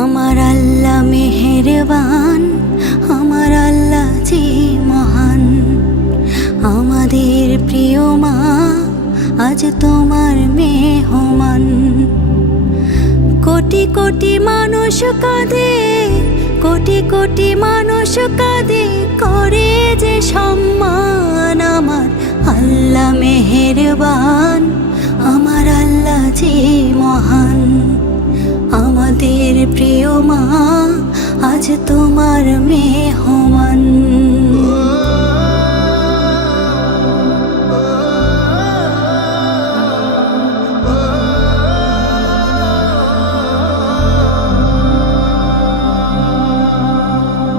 আমার আল্লাহ মেহেরবান, আমার আল্লাহ যে মহান। আমাদের প্রিয় মা আজ তোমার মেহমান। কোটি কোটি মানুষ কাঁদে, কোটি কোটি মানুষ কাঁদে, করে যে সম্মান। আমার আল্লাহ মেহেরবান, আমার আল্লাহ যে মহান। আমাদের প্রিয় মা আজ তোমার মেহমান।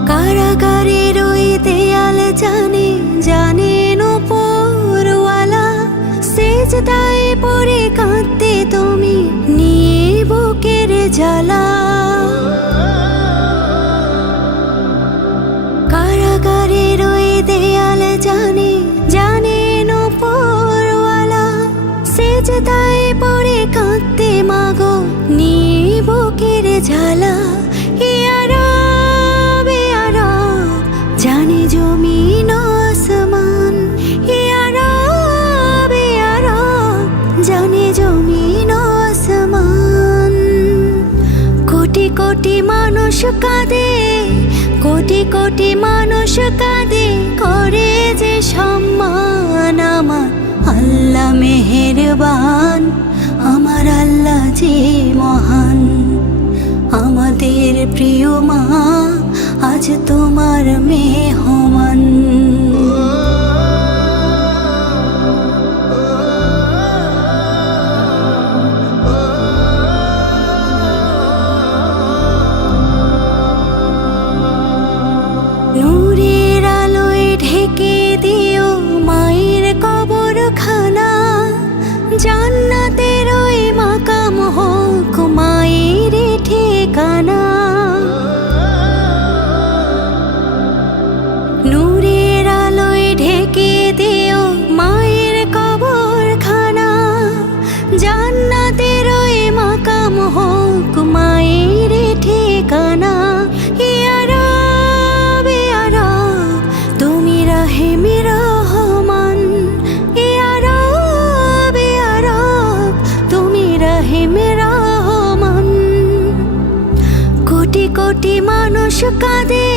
কারাগারের ওই দেয়াল জানে, জানেন উপরওয়ালা। সেজদায় পড়ে কাঁদতে তুমি, নিয়ে বুকের জ্বালা। কারাগারের ওই দেয়াল জানে, জানেন উপরওয়ালা। সেজদায় পড়ে কাঁদতে মাগো, নিয়ে বুকের জ্বালা। জানে জমিন আসমান, জানে জমিন আসমান। কোটি কোটি মানুষ কাঁদে, কোটি কোটি মানুষ কাঁদে, করে যে সম্মান। আমার আল্লাহ মেহেরবান, আমার আল্লাহ যে মহান। আমাদের প্রিয় মা আজ তোমার মেহমান। নূরের আলোয় ঢেকে দিও মায়ের কবরখানা। জান্নাতের ওই মাকাম হোক মায়ের ঠিকানা। নূরের আলোয় ঢেকে দিও মায়ের কবরখানা। জান্নাতের ওই মাকাম হোক মায়ের ঠিকানা। ইয়া রব, ইয়া রব, তুমি রাহিম রহমান। ইয়া রব, ইয়া রব, তুমি রাহিম রহমান। কোটি কোটি মানুষ কাঁদে,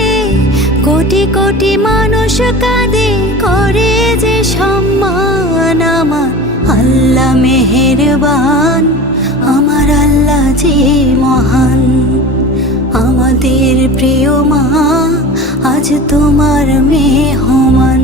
কোটি কোটি মানুষ কাঁদে, করে যে সম্মান। আমার আল্লাহ মেহেরবান, আমার আল্লাহ যে মহান। আমাদের প্রিয় মা আজ তোমার মেহমান।